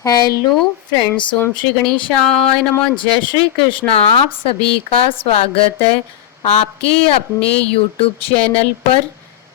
Hello friends, ओम श्री गणेशाय नमः। जय श्री कृष्णा। आप सभी का स्वागत है आपके अपने यूट्यूब चैनल पर।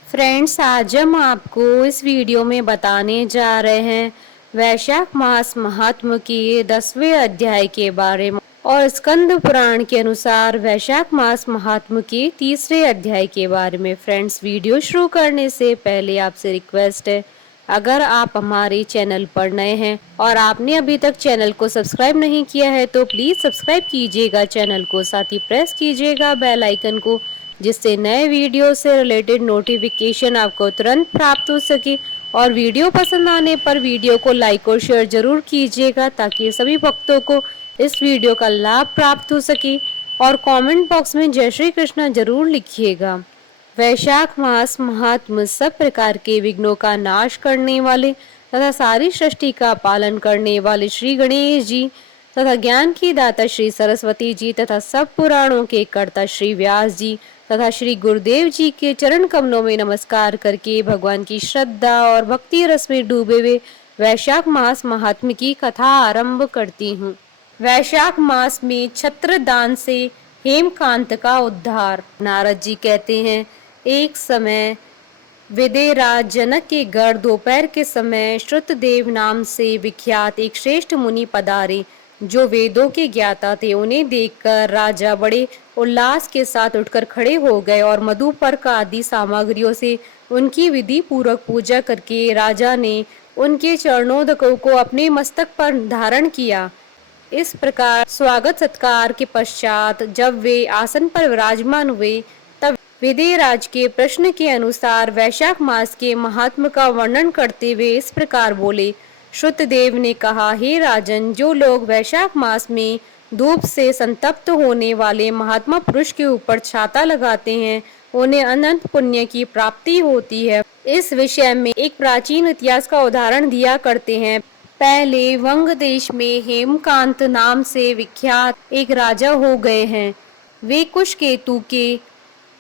फ्रेंड्स, आज हम आपको इस वीडियो में बताने जा रहे हैं वैशाख मास महात्म के 10वें अध्याय के बारे में और स्कंद पुराण के अनुसार वैशाख मास महात्म के तीसरे अध्याय के बारे में। फ्रेंड्स, वीडियो शुरू करने से पहले आपसे रिक्वेस्ट है, अगर आप हमारे चैनल पर नए हैं और आपने अभी तक चैनल को सब्सक्राइब नहीं किया है तो प्लीज सब्सक्राइब कीजिएगा चैनल को, साथ ही प्रेस कीजिएगा बेल आइकन को, जिससे नए वीडियो से रिलेटेड नोटिफिकेशन आपको तुरंत प्राप्त हो सके। और वीडियो पसंद आने पर वीडियो को लाइक और शेयर जरूर कीजिएगा ताकि सभी भक्तों को इस वीडियो का लाभ प्राप्त हो सके। और कमेंट बॉक्स में जय श्री कृष्णा जरूर लिखिएगा। वैशाख मास महात्म सब प्रकार के विघ्नों का नाश करने वाले तथा सारी सृष्टि का पालन करने वाले श्री गणेश जी तथा ज्ञान की दाता श्री सरस्वती जी तथा सब पुराणों के कर्ता श्री व्यास जी तथा श्री गुरुदेव जी के चरण कमलों में नमस्कार करके भगवान की श्रद्धा और भक्ति रस में डूबे हुए वैशाख मास महात्म की कथा आरंभ करती हूँ। वैशाख मास में छत्र दान से हेमकांत का उद्धार। नारद जी कहते हैं, एक समय विदेराज जनक के घर दोपहर के समय श्रुतदेव नाम से विख्यात एक श्रेष्ठ मुनि पधारे, जो वेदों के ज्ञाता थे। उन्हें देखकर राजा बड़े उल्लास के साथ उठकर खड़े हो गए और मधुपर्क आदि सामग्रियों से उनकी विधि पूर्वक पूजा करके राजा ने उनके चरणोदकों को अपने मस्तक पर धारण किया। इस प्रकार स्वागत सत्कार के पश्चात जब वे आसन पर विराजमान हुए तब विदेराज के प्रश्न के अनुसार वैशाख मास के महात्म का वर्णन करते हुए इस प्रकार बोले। श्रुतदेव ने कहा, हे राजन, जो लोग वैशाख मास में धूप से संतप्त होने वाले महात्मा पुरुष के ऊपर छाता लगाते हैं, उन्हें अनंत पुण्य की प्राप्ति होती है। इस विषय में एक प्राचीन इतिहास का उदाहरण दिया करते हैं। पहले वंग देश में हेमकांत नाम से विख्यात एक राजा हो गए हैं। वे कुशकेतु के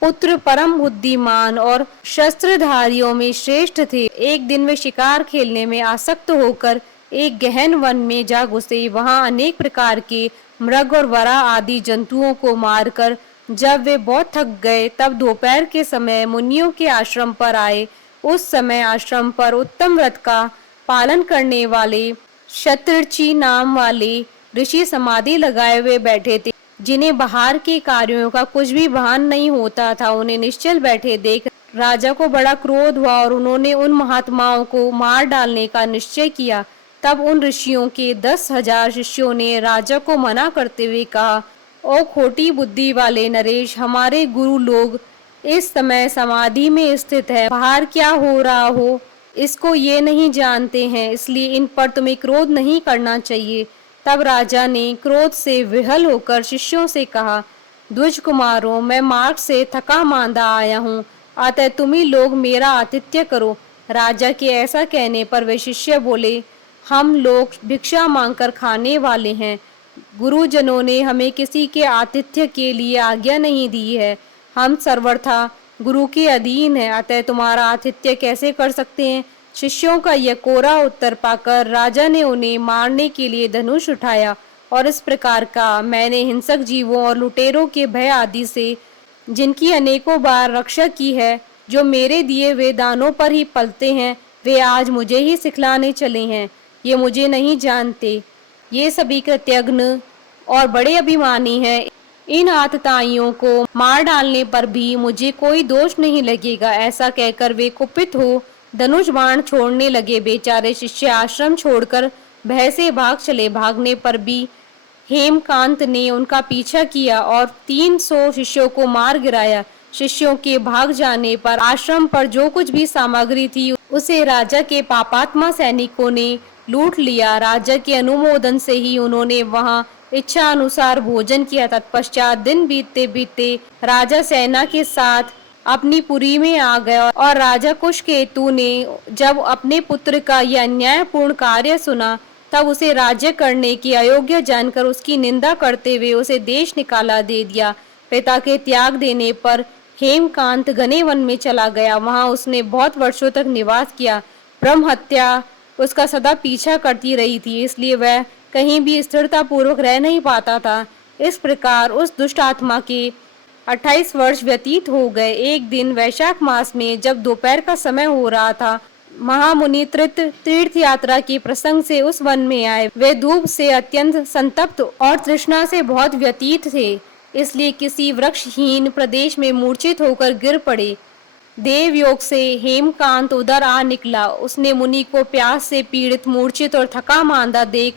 पुत्र परम बुद्धिमान और शस्त्रधारियों में श्रेष्ठ थे। एक दिन वे शिकार खेलने में आसक्त होकर एक गहन वन में जा घुसे। वहां अनेक प्रकार के मृग और वरा आदि जंतुओं को मारकर जब वे बहुत थक गए तब दोपहर के समय मुनियों के आश्रम पर आए। उस समय आश्रम पर उत्तम व्रत का पालन करने वाले शतृचि नाम वाले ऋषि समाधि लगाए हुए बैठे थे, जिन्हें बाहर के कार्यों का कुछ भी भान नहीं होता था। उन्हें निश्चल बैठे देख राजा को बड़ा क्रोध हुआ और उन्होंने उन महात्माओं को मार डालने का निश्चय किया। तब उन ऋषियों के 10,000 शिष्यों ने राजा को मना करते हुए कहा, ओ खोटी बुद्धि वाले नरेश, हमारे गुरु लोग इस समय समाधि में स्थित है। बाहर क्या हो रहा हो इसको ये नहीं जानते हैं, इसलिए इन पर तुम्हें क्रोध नहीं करना चाहिए। तब राजा ने क्रोध से विहल होकर शिष्यों से कहा, द्विज कुमारों, मैं मार्ग से थका मांदा आया हूँ, अतः तुम ही लोग मेरा आतिथ्य करो। राजा के ऐसा कहने पर वे शिष्य बोले, हम लोग भिक्षा मांगकर खाने वाले हैं। गुरुजनों ने हमें किसी के आतिथ्य के लिए आज्ञा नहीं दी है। हम सर्वथा गुरु के अधीन है, अतः तुम्हारा आतिथ्य कैसे कर सकते हैं। शिष्यों का यह कोरा उत्तर पाकर राजा ने उन्हें मारने के लिए धनुष उठाया और इस प्रकार का, मैंने हिंसक जीवों और लुटेरों के भय आदि से जिनकी अनेकों बार रक्षा की है, जो मेरे दिए हुए दानों पर ही पलते हैं, वे आज मुझे ही सिखलाने चले हैं। ये मुझे नहीं जानते, ये सभी कृतज्ञ और बड़े अभिमानी हैं। इन आतताइयों को मार डालने पर भी मुझे कोई दोष नहीं लगेगा। ऐसा कहकर वे कुपित हो धनुष बाण छोड़ने लगे। बेचारे शिष्य आश्रम छोड़कर भय से भाग चले। भागने पर भी हेमकांत ने उनका पीछा किया और 300 शिष्यों को मार गिराया। शिष्यों के भाग जाने पर आश्रम पर जो कुछ भी सामग्री थी उसे राजा के पापात्मा सैनिकों ने लूट लिया। राजा के अनुमोदन से ही उन्होंने वहां इच्छा अनुसार भोजन किया। तत्पश्चात दिन बीतते बीतते राजा सेना के साथ अपनी पुरी में आ गया और राजा कुशकेतु ने जब अपने पुत्र का यह अन्यायपूर्ण कार्य सुना तब उसे राज्य करने की अयोग्य जानकर उसकी निंदा करते हुए उसे देश निकाला दे दिया। पिता के त्याग देने पर हेमकांत घने वन में चला गया। वहां उसने बहुत वर्षों तक निवास किया। ब्रह्म हत्या उसका सदा पीछा करती रही थी, इसलिए वह कहीं भी स्थिरता पूर्वक रह नहीं पाता था। इस प्रकार उस दुष्ट आत्मा के 28 वर्ष व्यतीत हो गए। एक दिन वैशाख मास में जब दोपहर का समय हो रहा था, महामुनि तीर्थ यात्रा के प्रसंग से उस वन में आए। वे धूप से अत्यंत संतप्त और तृष्णा से बहुत व्यतीत थे, इसलिए किसी वृक्षहीन प्रदेश में मूर्छित होकर गिर पड़े। देवयोग से हेमकांत उधर आ निकला। उसने मुनि को प्यास से पीड़ित, मूर्छित और थका मांदा देख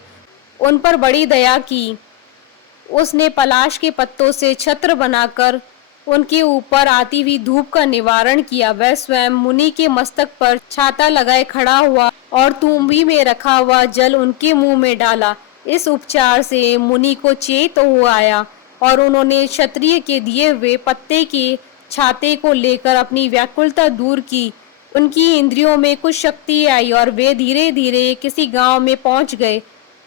उन पर बड़ी दया की। उसने पलाश के पत्तों से छत्र बनाकर उनके ऊपर आती हुई धूप का निवारण किया। वह स्वयं मुनि के मस्तक पर छाता लगाए खड़ा हुआ और तुम्बी में रखा हुआ जल उनके मुंह में डाला। इस उपचार से मुनि को चेत हो आया और उन्होंने क्षत्रिय के दिए हुए पत्ते के छाते को लेकर अपनी व्याकुलता दूर की। उनकी इंद्रियों में कुछ शक्ति आई और वे धीरे धीरे किसी गांव में पहुंच गए।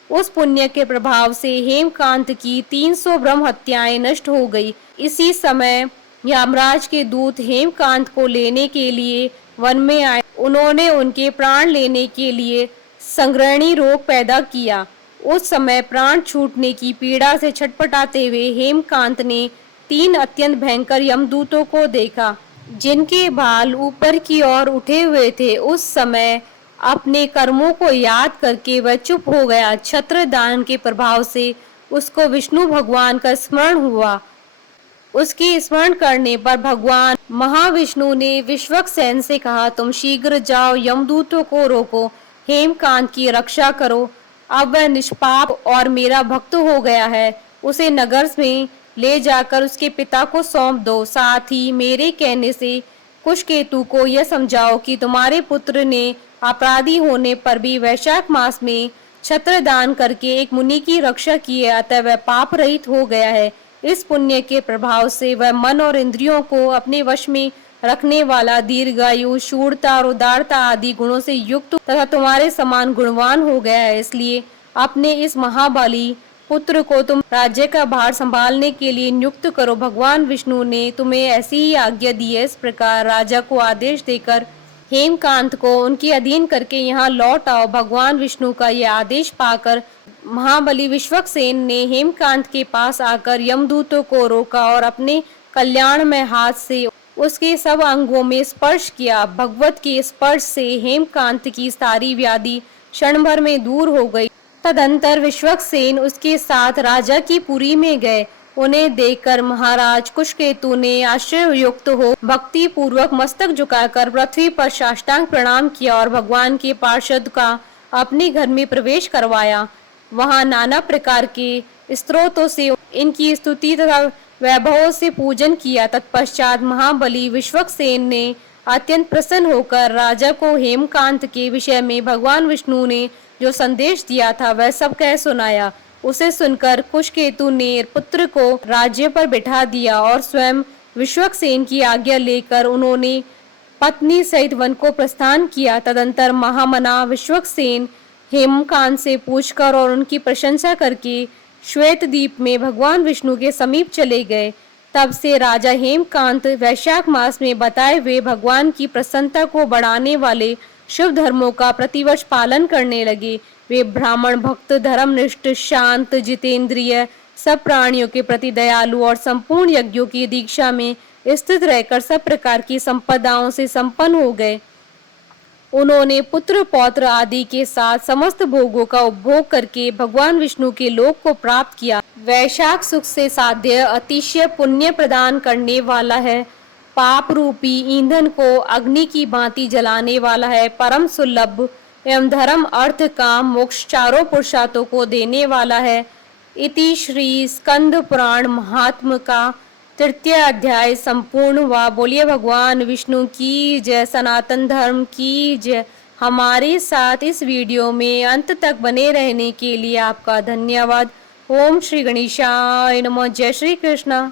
उस पुण्य के प्रभाव से हेमकांत की 300 ब्रह्म हत्याएं नष्ट हो गई। इसी समय यमराज के दूत हेमकांत को लेने के लिए वन में आए। उन्होंने उनके प्राण लेने के लिए संग्रहणी रोग पैदा किया। उस समय प्राण छूटने की पीड़ा से छटपटाते हुए हेमकांत ने 3 अत्यंत भयंकर यमदूतों को देखा, जिनके बाल ऊपर की ओर उठे हुए थे। उस समय अपने कर्मों को याद करके वह चुप हो गया। छत्र दान के प्रभाव से उसको विष्णु भगवान का स्मरण हुआ। उसके स्मरण करने पर भगवान महाविष्णु ने विश्वक्सेन से कहा, तुम शीघ्र जाओ, यमदूतों को रोको, हेमकांत की रक्षा करो। अब वह निष्पाप और मेरा भक्त हो गया है। उसे नगर में ले जाकर उसके पिता को सौंप दो। साथ ही मेरे कहने से कुशकेतु को यह समझाओ कि तुम्हारे पुत्र ने अपराधी होने पर भी वैशाख मास में छत्र दान करके एक मुनि की रक्षा की है, अतः वह पाप रहित हो गया है। इस पुण्य के प्रभाव से वह मन और इंद्रियों को अपने वश में रखने वाला, दीर्घायु, शूरता और उदारता आदि गुणों से युक्त तथा तुम्हारे समान गुणवान हो गया है। इसलिए अपने इस महाबली पुत्र को तुम राज्य का भार संभालने के लिए नियुक्त करो। भगवान विष्णु ने तुम्हें ऐसी ही आज्ञा दी है। इस प्रकार राजा को आदेश देकर हेमकांत को उनके अधीन करके यहाँ लौट आओ। भगवान विष्णु का यह आदेश पाकर महाबली विश्वक्सेन ने हेमकांत के पास आकर यमदूतों को रोका और अपने कल्याण में हाथ से उसके सब अंगों में स्पर्श किया। भगवत के स्पर्श से हेमकांत की सारी व्याधि क्षण भर में दूर हो गई। तदंतर विश्वक्सेन उसके साथ राजा की पुरी में गए। उन्हें देखकर महाराज कुशकेतु ने आश्चर्ययुक्त हो भक्ति पूर्वक मस्तक झुकाकर पृथ्वी पर साष्टांग प्रणाम किया और भगवान के पार्षद का अपने घर में प्रवेश करवाया। वहां नाना प्रकार के स्तोत्रों से इनकी स्तुति तथा वैभवों से पूजन किया। तत्पश्चात महाबली विश्वक्सेन ने अत्यंत प्रसन्न होकर राजा को हेमकांत के विषय में भगवान विष्णु ने जो संदेश दिया था वह सब कह सुनाया। उसे सुनकर कुशकेतु ने पुत्र को राज्य पर बिठा दिया और स्वयं विश्वक्सेन की आज्ञा लेकर उन्होंने पत्नी सहित वन को प्रस्थान किया। तदंतर महामना विश्वक्सेन हेमकांत से पूछकर और उनकी प्रशंसा करके श्वेत द्वीप में भगवान विष्णु के समीप चले गए। तब से राजा हेमकांत वैशाख मास में बताए हुए भगवान की प्रसन्नता को बढ़ाने वाले शुभ धर्मों का प्रतिवर्ष पालन करने लगे। वे ब्राह्मण भक्त, धर्मनिष्ठ, शांत, जितेंद्रिय, सब प्राणियों के प्रति दयालु और संपूर्ण यज्ञों की दीक्षा में स्थित रहकर सब प्रकार की संपदाओं से संपन्न हो गए। उन्होंने पुत्र पौत्र आदि के साथ समस्त भोगों का उपभोग करके भगवान विष्णु के लोक को प्राप्त किया। वैशाख सुख से साध्य अतिशय पुण्य प्रदान करने वाला है। पाप रूपी ईंधन को अग्नि की भांति जलाने वाला है। परम सुलभ एवं धर्म, अर्थ, काम, मोक्ष चारों पुरुषार्थों को देने वाला है। इति श्री स्कंद पुराण महात्म का 3 अध्याय संपूर्ण हुआ। बोलिए भगवान विष्णु की जय, सनातन धर्म की जय। हमारे साथ इस वीडियो में अंत तक बने रहने के लिए आपका धन्यवाद। ओम श्री गणेशाय नमः। जय श्री कृष्ण।